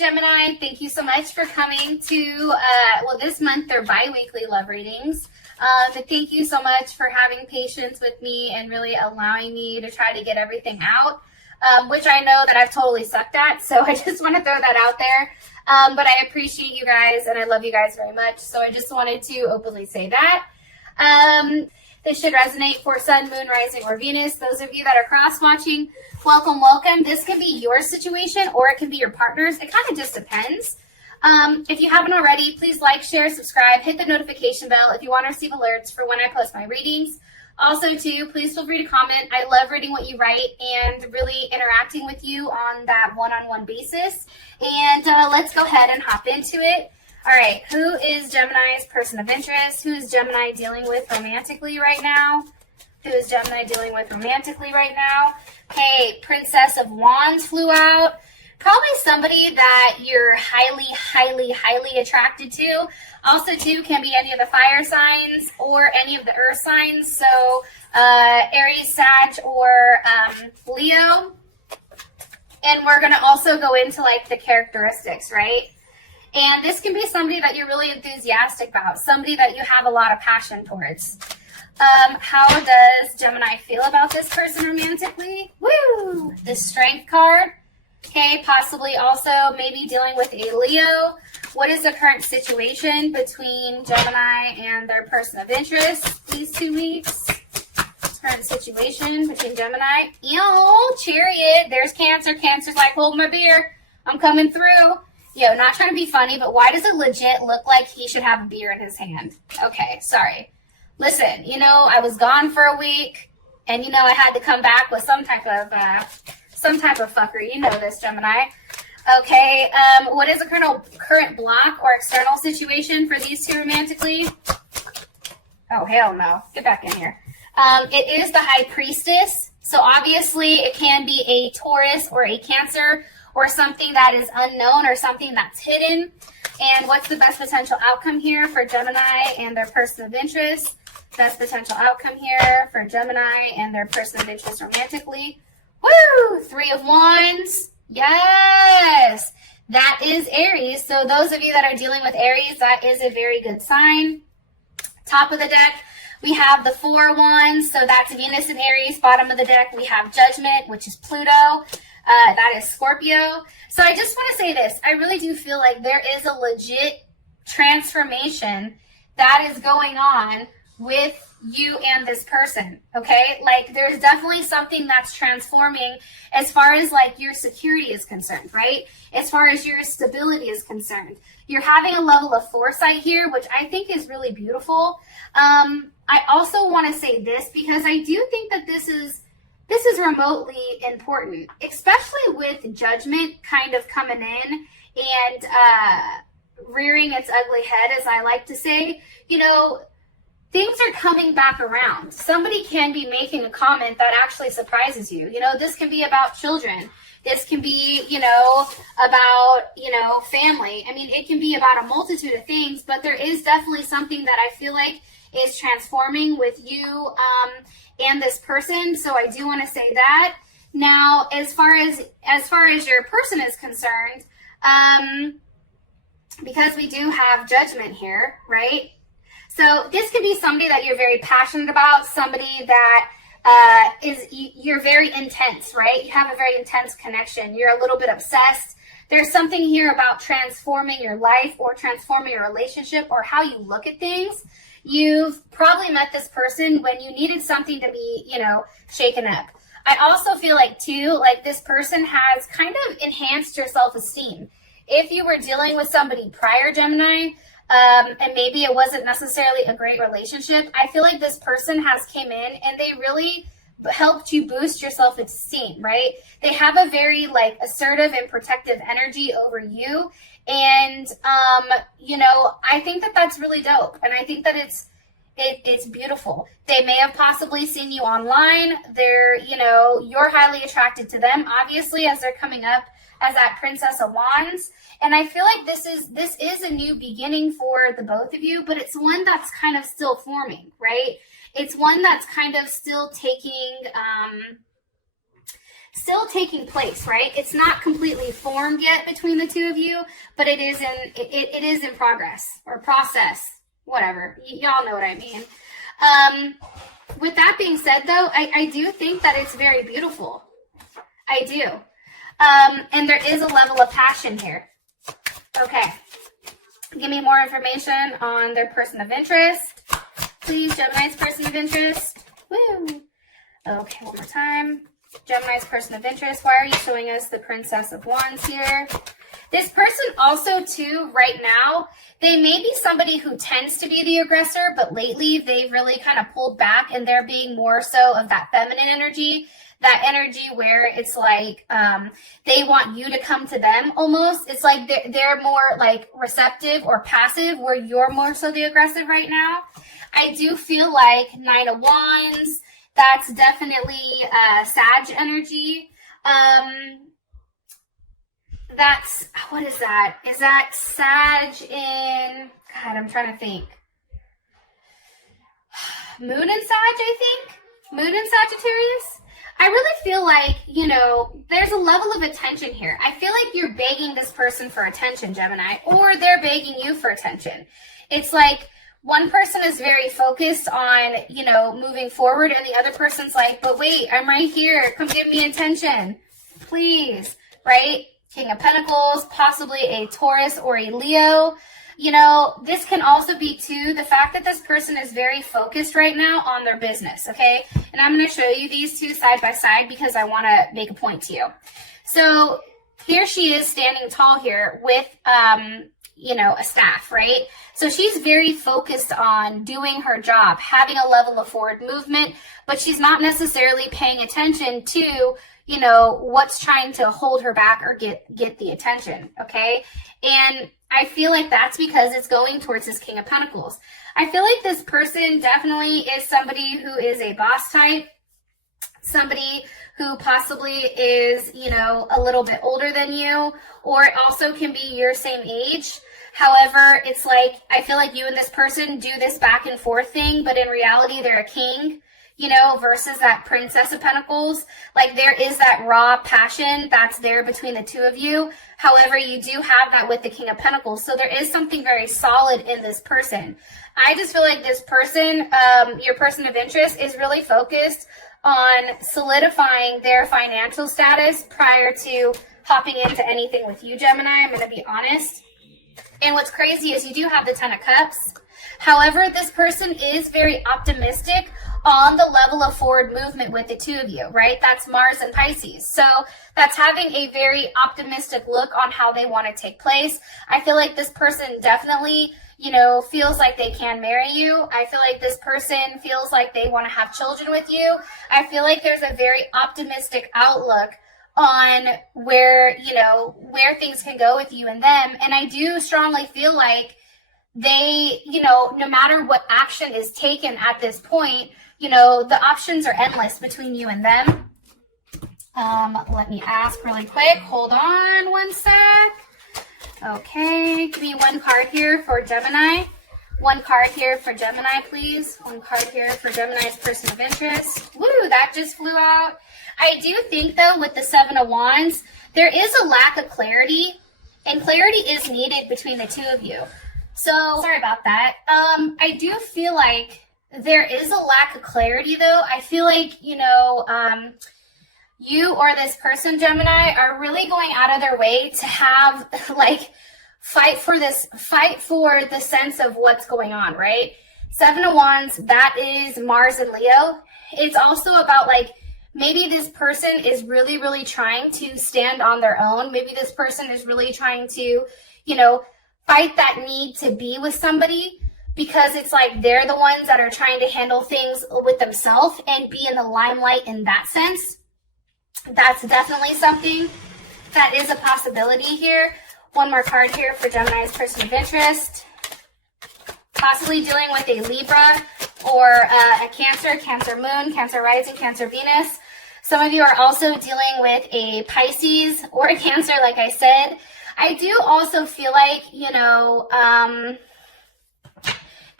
Gemini, thank you so much for coming to, this month they're bi-weekly love readings. But thank you so much for having patience with me and really allowing me to try to get everything out, which I know that I've totally sucked at. So I just want to throw that out there. But I appreciate you guys and I love you guys very much. So I just wanted to openly say that. This should resonate for Sun, Moon, Rising, or Venus. Those of you that are cross-watching, welcome, welcome. This can be your situation or it can be your partner's. It kind of just depends. If you haven't already, please like, share, subscribe, hit the notification bell if you want to receive alerts for when I post my readings. Also, too, please feel free to comment. I love reading what you write and really interacting with you on that one-on-one basis. And let's go ahead and hop into it. All right, who is Gemini's person of interest? Who is Gemini dealing with romantically right now? Who is Gemini dealing with romantically right now? Hey, Princess of Wands flew out. Probably somebody that you're highly, highly, highly attracted to. Also, too, can be any of the fire signs or any of the earth signs. So, Aries, Sag, or Leo. And we're going to also go into, like, the characteristics, right? And this can be somebody that you're really enthusiastic about, somebody that you have a lot of passion towards. How does Gemini feel about this person romantically? Woo! The Strength card. Okay, possibly also maybe dealing with a Leo. What is the current situation between Gemini and their person of interest these 2 weeks? Current situation between Gemini. Ew, Chariot. There's Cancer. Cancer's like, hold my beer. I'm coming through. Yo, not trying to be funny, but why does it legit look like he should have a beer in his hand? Okay, sorry. Listen, you know, I was gone for a week, and, you know, I had to come back with some type of fuckery. You know this, Gemini. Okay, what is the current block or external situation for these two romantically? Oh, hell no. Get back in here. It is the High Priestess. So obviously it can be a Taurus or a Cancer or something that is unknown or something that's hidden. And what's the best potential outcome here for Gemini and their person of interest? Best potential outcome here for Gemini and their person of interest romantically. Woo! 3 of Wands. Yes! That is Aries. So those of you that are dealing with Aries, that is a very good sign. Top of the deck, we have the 4 of Wands. So that's Venus and Aries. Bottom of the deck, we have Judgment, which is Pluto. That is Scorpio. So I just want to say this. I really do feel like there is a legit transformation that is going on with you and this person, okay? Like, there's definitely something that's transforming as far as, like, your security is concerned, right? As far as your stability is concerned. You're having a level of foresight here, which I think is really beautiful. I also want to say this because I do think that this is remotely important, especially with Judgment kind of coming in and rearing its ugly head, as I like to say. You know, things are coming back around. Somebody can be making a comment that actually surprises you. You know, this can be about children. This can be, you know, about, you know, family. I mean, it can be about a multitude of things, but there is definitely something that I feel like is transforming with you and this person. So I do want to say that. Now, as far as your person is concerned, because we do have Judgment here, right? So this could be somebody that you're very passionate about, somebody that you're very intense, right? You have a very intense connection. You're a little bit obsessed. There's something here about transforming your life or transforming your relationship or how you look at things. You've probably met this person when you needed something to be, you know, shaken up. I also feel like, too, like this person has kind of enhanced your self-esteem. If you were dealing with somebody prior, Gemini, and maybe it wasn't necessarily a great relationship, I feel like this person has came in and they really helped you boost your self-esteem, right? They have a very, like, assertive and protective energy over you. And, you know, I think that that's really dope. And I think that it's beautiful. They may have possibly seen you online. They're, you know, you're highly attracted to them, obviously, as they're coming up as that Princess of Wands. And I feel like this is a new beginning for the both of you, but it's one that's kind of still forming, right? It's one that's kind of still taking still taking place, right? It's not completely formed yet between the two of you, but it is in progress or process, whatever. Y'all know what I mean. With that being said, though, I do think that it's very beautiful. I do. And there is a level of passion here. Okay. Give me more information on their person of interest. Please, Gemini's person of interest. Woo. Okay, one more time. Gemini's person of interest. Why are you showing us the Princess of Wands here? This person also, too, right now, they may be somebody who tends to be the aggressor, but lately they've really kind of pulled back and they're being more so of that feminine energy. That energy where it's like they want you to come to them almost. It's like they're more like receptive or passive where you're more so the aggressive right now. I do feel like 9 of Wands, that's definitely Sag energy. That's, what is that? Is that Sag in, God, I'm trying to think. Moon and Sag, I think? Moon and Sagittarius? I really feel like, you know, there's a level of attention here. I feel like you're begging this person for attention, Gemini, or they're begging you for attention. It's like one person is very focused on, you know, moving forward, and the other person's like, but wait, I'm right here. Come give me attention, please, right? King of Pentacles, possibly a Taurus or a Leo. You know, this can also be, too, the fact that this person is very focused right now on their business, okay? And I'm going to show you these two side by side because I want to make a point to you. So here she is standing tall here with, you know, a staff, right? So she's very focused on doing her job, having a level of forward movement, but she's not necessarily paying attention to, you know, what's trying to hold her back or get the attention, okay? And I feel like that's because it's going towards this King of Pentacles. I feel like this person definitely is somebody who is a boss type, somebody who possibly is, you know, a little bit older than you, or it also can be your same age. However, it's like, I feel like you and this person do this back and forth thing, but in reality, they're a king, you know, versus that Princess of Pentacles. Like, there is that raw passion that's there between the two of you. However, you do have that with the King of Pentacles. So there is something very solid in this person. I just feel like this person, your person of interest, is really focused on solidifying their financial status prior to hopping into anything with you, Gemini. I'm going to be honest. And what's crazy is you do have the 10 of Cups. However, this person is very optimistic on the level of forward movement with the two of you, right? That's Mars and Pisces. So that's having a very optimistic look on how they want to take place. I feel like this person definitely, you know, feels like they can marry you. I feel like this person feels like they want to have children with you. I feel like there's a very optimistic outlook on where, you know, where things can go with you and them. And I do strongly feel like they, you know, no matter what action is taken at this point, you know, the options are endless between you and them. Let me ask really quick. Hold on one sec. Okay, give me one card here for Gemini. One card here for Gemini, please. One card here for Gemini's person of interest. Woo, that just flew out. I do think, though, with the 7 of Wands, there is a lack of clarity, and clarity is needed between the two of you. So, sorry about that. I do feel like there is a lack of clarity, though. I feel like, you know, you or this person, Gemini, are really going out of their way to have, like, fight for the sense of what's going on, right? 7 of Wands, that is Mars and Leo. It's also about, like, maybe this person is really, really trying to stand on their own. Maybe this person is really trying to, you know, fight that need to be with somebody, because it's like they're the ones that are trying to handle things with themselves and be in the limelight in that sense. That's definitely something that is a possibility here. One more card here for Gemini's person of interest. Possibly dealing with a Libra or a Cancer, Cancer Moon, Cancer Rising, Cancer Venus. Some of you are also dealing with a Pisces or a Cancer, like I said. I do also feel like, you know,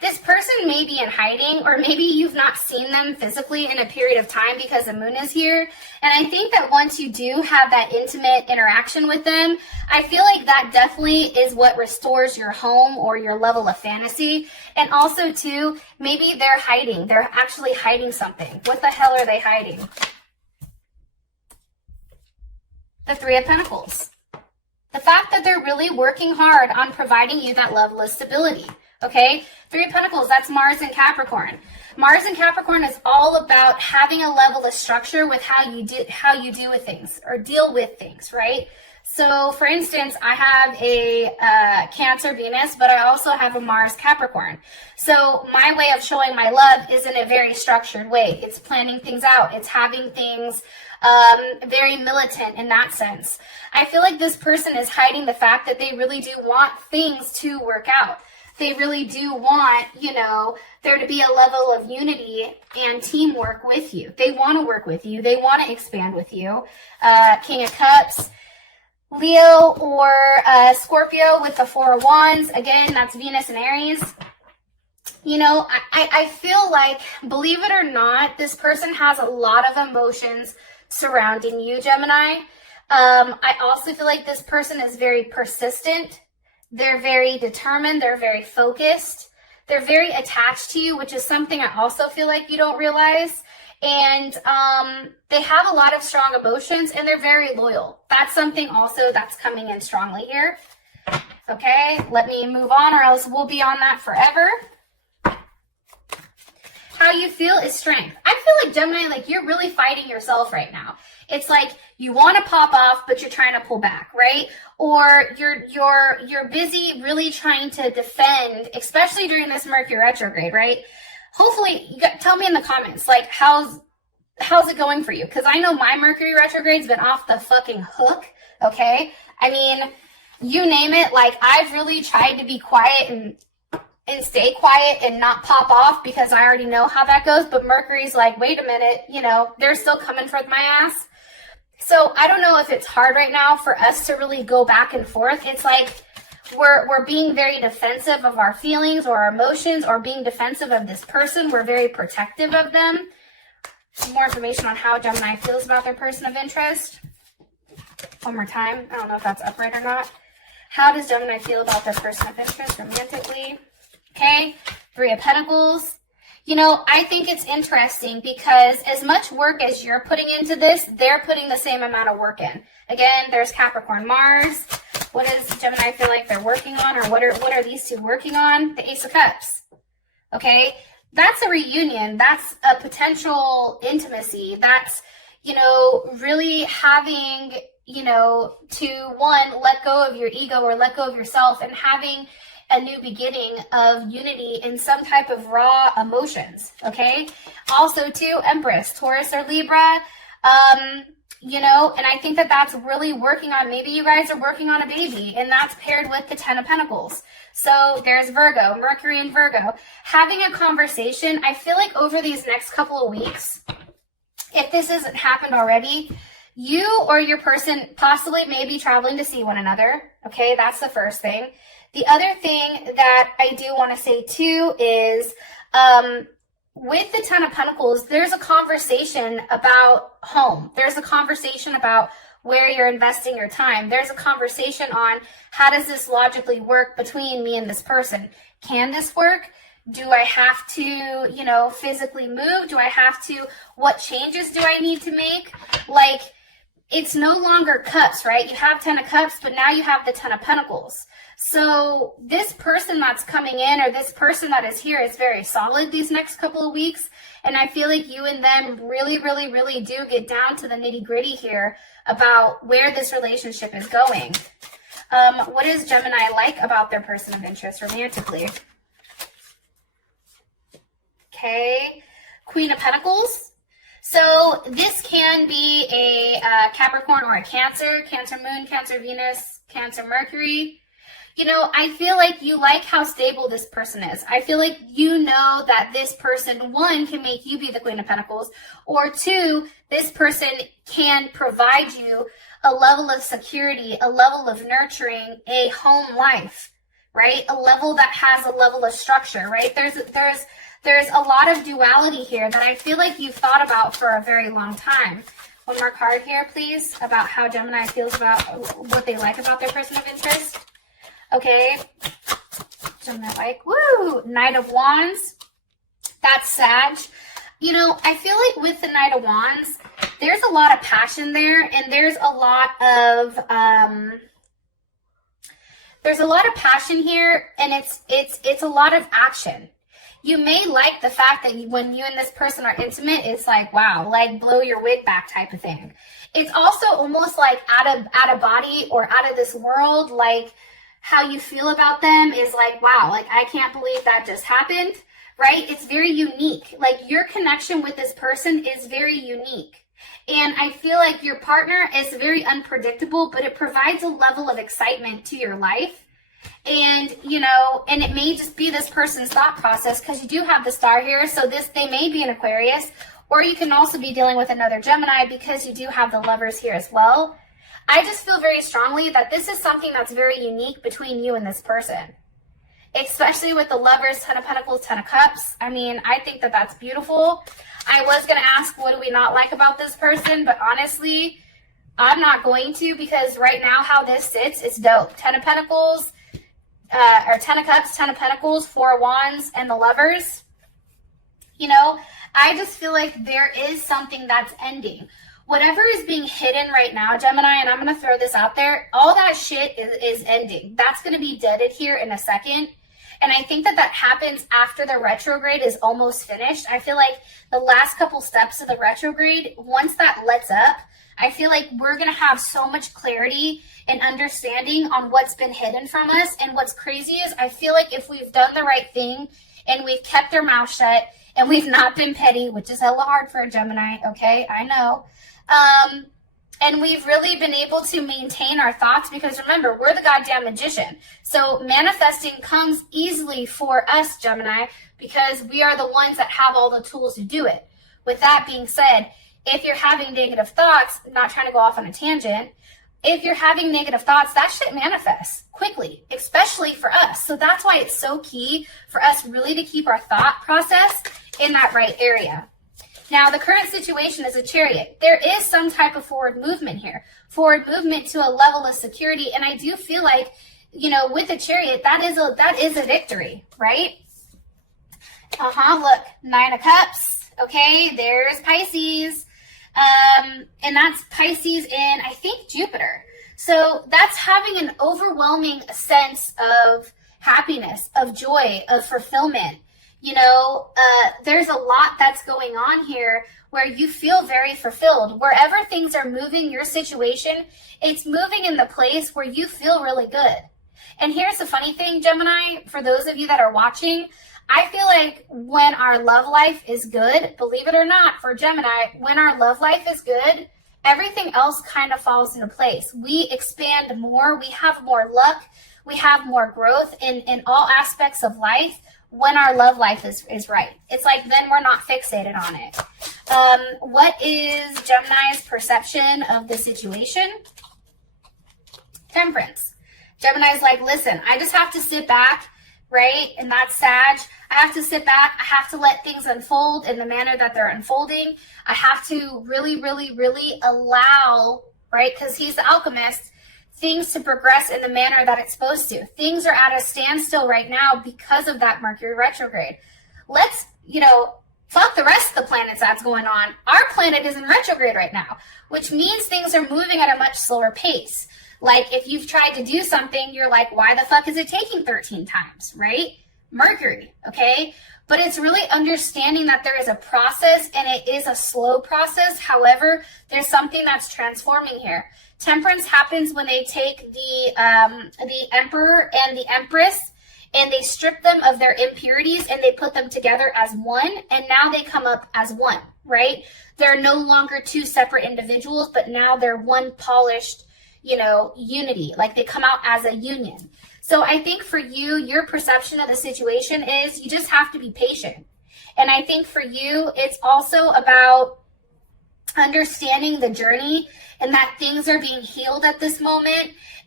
This person may be in hiding, or maybe you've not seen them physically in a period of time because the moon is here. And I think that once you do have that intimate interaction with them, I feel like that definitely is what restores your home or your level of fantasy. And also too, maybe they're hiding. They're actually hiding something. What the hell are they hiding? The Three of Pentacles. The fact that they're really working hard on providing you that level of stability. Okay, Three of Pentacles, that's Mars and Capricorn. Mars and Capricorn is all about having a level of structure with how you do with things or deal with things, right? So for instance, I have a Cancer Venus, but I also have a Mars Capricorn. So my way of showing my love is in a very structured way. It's planning things out. It's having things very militant in that sense. I feel like this person is hiding the fact that they really do want things to work out. They really do want, you know, there to be a level of unity and teamwork with you. They want to work with you. They want to expand with you. King of Cups, Leo or Scorpio with the Four of Wands. Again, that's Venus and Aries. You know, I feel like, believe it or not, this person has a lot of emotions surrounding you, Gemini. I also feel like this person is very persistent. They're very determined. They're very focused. They're very attached to you, which is something I also feel like you don't realize. And they have a lot of strong emotions, and they're very loyal. That's something also that's coming in strongly here. Okay, let me move on, or else we'll be on that forever. How you feel is strength. I feel like, Gemini, like you're really fighting yourself right now. It's like you want to pop off, but you're trying to pull back, right? Or you're busy really trying to defend, especially during this Mercury retrograde, right? Hopefully, tell me in the comments, like how's it going for you? Because I know my Mercury retrograde's been off the fucking hook. Okay, I mean, you name it. Like I've really tried to be quiet and stay quiet and not pop off because I already know how that goes. But Mercury's like, wait a minute, you know, they're still coming for my ass. So I don't know if it's hard right now for us to really go back and forth. It's like we're being very defensive of our feelings or our emotions, or being defensive of this person. We're very protective of them. Some more information on how Gemini feels about their person of interest. One more time. I don't know if that's upright or not. How does Gemini feel about their person of interest romantically? Okay, Three of Pentacles. You know, I think it's interesting because as much work as you're putting into this, they're putting the same amount of work in. Again, there's Capricorn, Mars. What does Gemini feel like they're working on, or what are these two working on? The Ace of Cups. Okay, that's a reunion. That's a potential intimacy. That's, you know, really having, you know, to one, let go of your ego or let go of yourself, and having a new beginning of unity in some type of raw emotions. Okay, also too, Empress, Taurus or Libra. You know, and I think that that's really working on, maybe you guys are working on a baby, and that's paired with the Ten of Pentacles. So there's Virgo, Mercury and Virgo. Having a conversation, I feel like over these next couple of weeks, if this hasn't happened already, you or your person possibly may be traveling to see one another. Okay, that's the first thing. The other thing that I do want to say too is, with the Ten of Pentacles, there's a conversation about home. There's a conversation about where you're investing your time. There's a conversation on how does this logically work between me and this person? Can this work? Do I have to, you know, physically move? Do I have to, what changes do I need to make? Like, it's no longer cups, right? You have Ten of Cups, but now you have the Ten of Pentacles. So this person that's coming in, or this person that is here, is very solid these next couple of weeks. And I feel like you and them really, really, really do get down to the nitty gritty here about where this relationship is going. What does Gemini like about their person of interest romantically? Okay, Queen of Pentacles. So this can be a Capricorn or a Cancer, Cancer Moon, Cancer Venus, Cancer Mercury. You know, I feel like you like how stable this person is. I feel like you know that this person, one, can make you be the Queen of Pentacles, or two, this person can provide you a level of security, a level of nurturing, a home life. right? A level that has a level of structure, right? There's a lot of duality here that I feel like you've thought about for a very long time. One more card here, please, about how Gemini feels about what they like about their person of interest. Okay. Gemini like, woo, Knight of Wands. That's Sag. You know, I feel like with the Knight of Wands, there's a lot of passion there, and there's a lot of passion here, and it's a lot of action. You may like the fact that when you and this person are intimate, it's like, wow, like blow your wig back type of thing. It's also almost like out of body or out of this world, like how you feel about them is like, wow, like I can't believe that just happened, right? It's very unique. Like your connection with this person is very unique. And I feel like your partner is very unpredictable, but it provides a level of excitement to your life. And, you know, and it may just be this person's thought process because you do have the star here. So they may be an Aquarius, or you can also be dealing with another Gemini because you do have the Lovers here as well. I just feel very strongly that this is something that's very unique between you and this person, especially with the Lovers, Ten of Pentacles, Ten of Cups. I mean, I think that that's beautiful. I was going to ask, what do we not like about this person? But honestly, I'm not going to, because right now how this sits is dope. Ten of Pentacles, or Ten of Cups, Ten of Pentacles, Four of Wands, and the Lovers. You know, I just feel like there is something that's ending. Whatever is being hidden right now, Gemini, and I'm going to throw this out there, all that shit is ending. That's going to be deaded here in a second. And I think that happens after the retrograde is almost finished. I feel like the last couple steps of the retrograde, once that lets up, I feel like we're going to have so much clarity and understanding on what's been hidden from us. And what's crazy is I feel like if we've done the right thing and we've kept our mouth shut and we've not been petty, which is hella hard for a Gemini, okay, I know. And we've really been able to maintain our thoughts, because remember, we're the goddamn magician. So manifesting comes easily for us, Gemini, because we are the ones that have all the tools to do it. With that being said, if you're having negative thoughts, not trying to go off on a tangent, if you're having negative thoughts, that shit manifests quickly, especially for us. So that's why it's so key for us really to keep our thought process in that right area. Now, the current situation is a Chariot. There is some type of forward movement here, forward movement to a level of security. And I do feel like, you know, with the Chariot, that is a victory, right? Look, Nine of Cups. Okay, there's Pisces. And that's Pisces in, I think, Jupiter. So that's having an overwhelming sense of happiness, of joy, of fulfillment. You know, there's a lot that's going on here where you feel very fulfilled. Wherever things are moving, your situation, it's moving in the place where you feel really good. And here's the funny thing, Gemini, for those of you that are watching, I feel like when our love life is good, believe it or not, for Gemini, when our love life is good, everything else kind of falls into place. We expand more, we have more luck, we have more growth in all aspects of life when our love life is right. It's like then we're not fixated on it. What is Gemini's perception of the situation? Temperance. Gemini's like, listen, I just have to sit back, right? And that's Sag. I have to sit back. I have to let things unfold in the manner that they're unfolding. I have to really, really, really allow, right? Because he's the alchemist, things to progress in the manner that it's supposed to. Things are at a standstill right now because of that Mercury retrograde. Let's, you know, fuck the rest of the planets that's going on. Our planet is in retrograde right now, which means things are moving at a much slower pace. Like if you've tried to do something, you're like, why the fuck is it taking 13 times, right? Mercury, okay? But it's really understanding that there is a process and it is a slow process. However, there's something that's transforming here. Temperance happens when they take the Emperor and the Empress and they strip them of their impurities and they put them together as one, and now they come up as one, right? They're no longer two separate individuals, but now they're one polished, you know, unity. Like they come out as a union. So I think for you, your perception of the situation is you just have to be patient. And I think for you, it's also about understanding the journey and that things are being healed at this moment.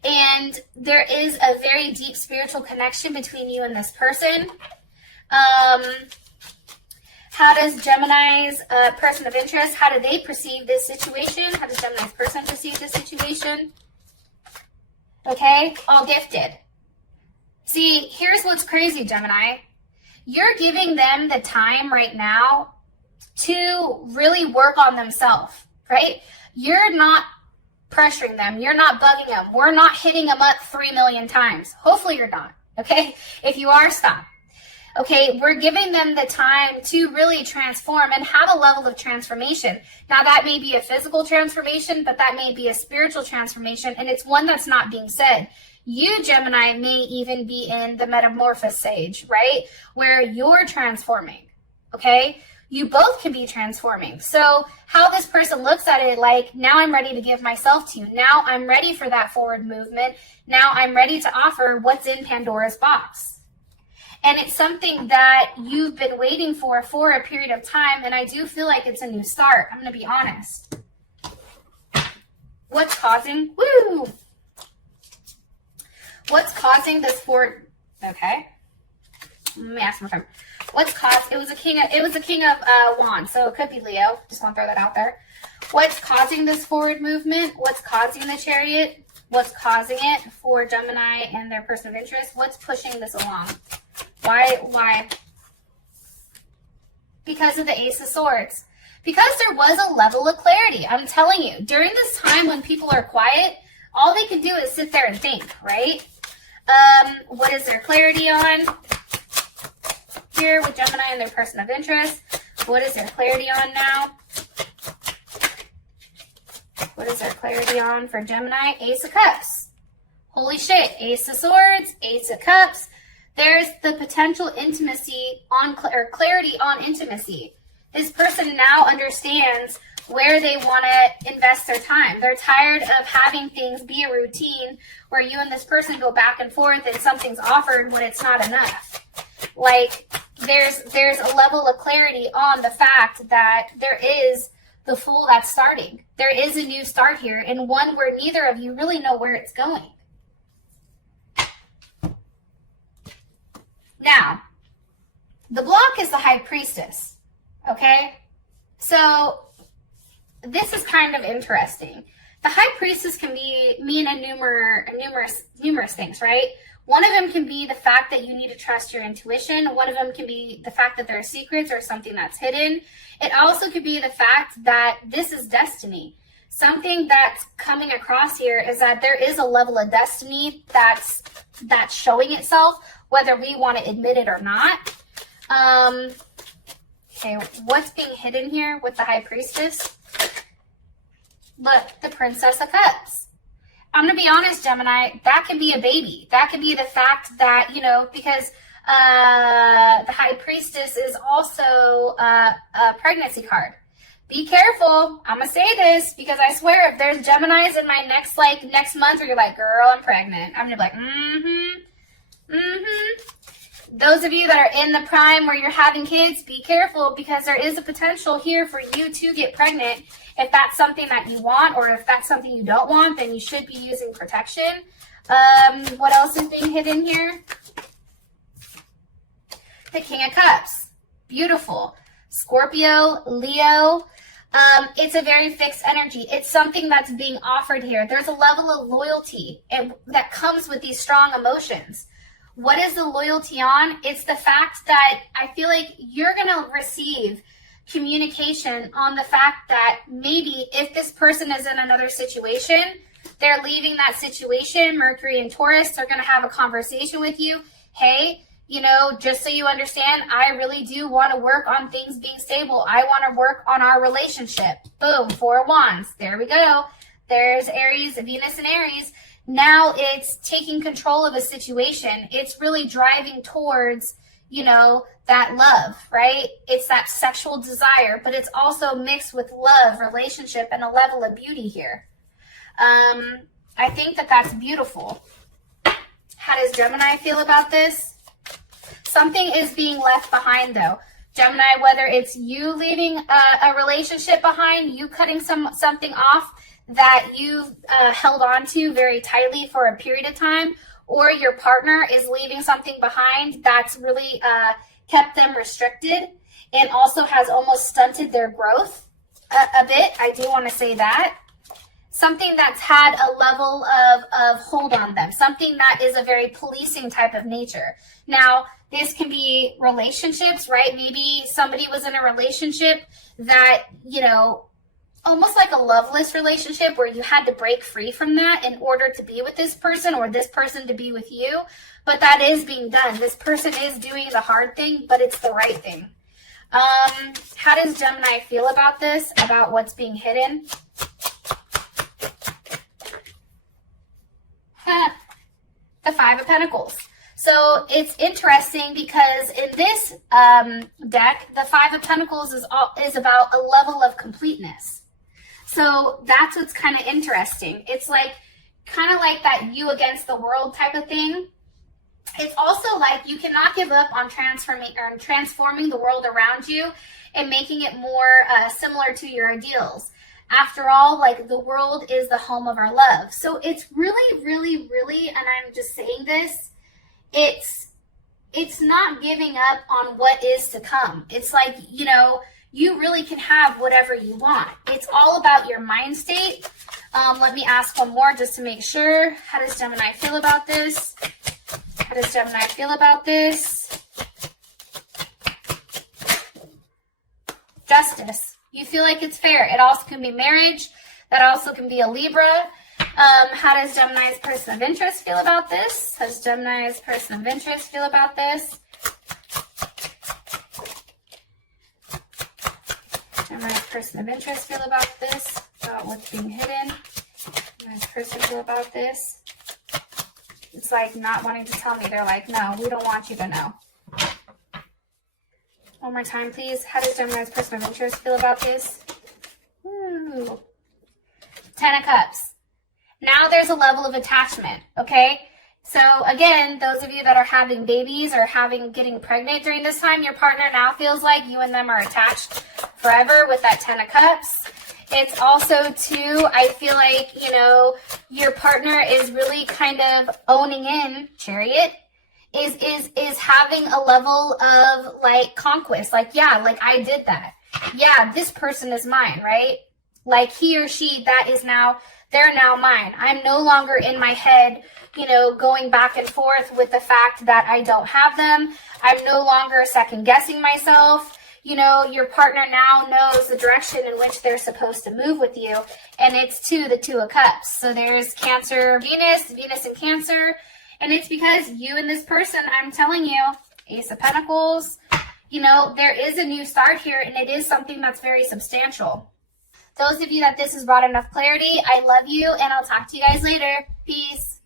And there is a very deep spiritual connection between you and this person. How does Gemini's person of interest, how do they perceive this situation? How does Gemini's person perceive this situation? Okay, all gifted. See, here's what's crazy, Gemini. You're giving them the time right now to really work on themselves, right? You're not pressuring them. You're not bugging them. We're not hitting them up 3 million times. Hopefully you're not, okay? If you are, stop. Okay, we're giving them the time to really transform and have a level of transformation. Now, that may be a physical transformation, but that may be a spiritual transformation, and it's one that's not being said. You, Gemini, may even be in the metamorphosis stage, right? Where you're transforming, okay? You both can be transforming. So how this person looks at it, like, now I'm ready to give myself to you. Now I'm ready for that forward movement. Now I'm ready to offer what's in Pandora's box. And it's something that you've been waiting for a period of time, and I do feel like it's a new start. I'm going to be honest. What's causing? Woo! What's causing this forward? Okay. Let me ask my friend. What's caused? It was a king of wands, so it could be Leo. Just want to throw that out there. What's causing this forward movement? What's causing the chariot? What's causing it for Gemini and their person of interest? What's pushing this along? Why? Because of the Ace of Swords. Because there was a level of clarity. I'm telling you, during this time when people are quiet, all they can do is sit there and think, right? What is their clarity on? Here with Gemini and their person of interest. What is their clarity on now? What is their clarity on for Gemini? Ace of Cups. Holy shit. Ace of Swords, Ace of Cups. There's the potential intimacy on, or clarity on intimacy. This person now understands where they want to invest their time. They're tired of having things be a routine where you and this person go back and forth and something's offered when it's not enough. Like, there's a level of clarity on the fact that there is the Fool that's starting. There is a new start here, and one where neither of you really know where it's going. Now, the block is the High Priestess, okay? So, this is kind of interesting. The High Priestess can mean numerous things, right? One of them can be the fact that you need to trust your intuition. One of them can be the fact that there are secrets or something that's hidden. It also could be the fact that this is destiny. Something that's coming across here is that there is a level of destiny that's showing itself, whether we want to admit it or not. Okay, what's being hidden here with the High Priestess? Look, the Princess of Cups. I'm going to be honest, Gemini, that can be a baby. That can be the fact that, you know, because the High Priestess is also a pregnancy card. Be careful. I'm going to say this because I swear if there's Geminis in my next month where you're like, girl, I'm pregnant, I'm going to be like, Those of you that are in the prime where you're having kids, be careful because there is a potential here for you to get pregnant. If that's something that you want, or if that's something you don't want, then you should be using protection. What else is being hidden here? The King of Cups. Beautiful. Scorpio, Leo. It's a very fixed energy. It's something that's being offered here. There's a level of loyalty that comes with these strong emotions. What is the loyalty on? It's the fact that I feel like you're going to receive communication on the fact that maybe if this person is in another situation, they're leaving that situation. Mercury and Taurus, they're going to have a conversation with you. Hey, you know, just so you understand, I really do want to work on things being stable. I want to work on our relationship. Boom, 4 of Wands. There we go. There's Aries, Venus and Aries. Now it's taking control of a situation. It's really driving towards, you know, that love, right? It's that sexual desire, but it's also mixed with love, relationship, and a level of beauty here. I think that that's beautiful. How does Gemini feel about this? Something is being left behind, though. Gemini, whether it's you leaving a relationship behind, you cutting something off, that you've held on to very tightly for a period of time, or your partner is leaving something behind that's really kept them restricted and also has almost stunted their growth a bit. I do want to say that. Something that's had a level of hold on them, something that is a very policing type of nature. Now, this can be relationships, right? Maybe somebody was in a relationship that, you know, almost like a loveless relationship where you had to break free from that in order to be with this person or this person to be with you. But that is being done. This person is doing the hard thing, but it's the right thing. How does Gemini feel about this, about what's being hidden? The Five of Pentacles. So it's interesting because in this deck, the Five of Pentacles is about a level of completeness. So that's what's kind of interesting. It's like kind of like that you against the world type of thing. It's also like you cannot give up on transforming the world around you and making it more similar to your ideals. After all, like, the world is the home of our love. So it's really, really, really, and I'm just saying this, it's not giving up on what is to come. It's like, you know, you really can have whatever you want. It's all about your mind state. Let me ask one more just to make sure. How does Gemini feel about this? How does Gemini feel about this? Justice. You feel like it's fair. It also can be marriage. That also can be a Libra. How does Gemini's person of interest feel about this? How does Gemini's person of interest feel about this? Gemini's person of interest feel about this? About what's being hidden? Gemini's person feel about this? It's like not wanting to tell me. They're like, no, we don't want you to know. One more time, please. How does Gemini's person of interest feel about this? Ooh. 10 of Cups. Now there's a level of attachment, okay? So again, those of you that are having babies or getting pregnant during this time, your partner now feels like you and them are attached forever with that 10 of Cups. It's also, too, I feel like, you know, your partner is really kind of owning in, Chariot, is having a level of, like, conquest. Like, yeah, like, I did that. Yeah, this person is mine, right? Like, he or she, that is now, they're now mine. I'm no longer in my head, you know, going back and forth with the fact that I don't have them. I'm no longer second guessing myself. You know, your partner now knows the direction in which they're supposed to move with you. And it's the 2 of Cups. So there's Cancer, Venus and Cancer. And it's because you and this person, I'm telling you, Ace of Pentacles, you know, there is a new start here, and it is something that's very substantial. Those of you that this has brought enough clarity, I love you, and I'll talk to you guys later. Peace.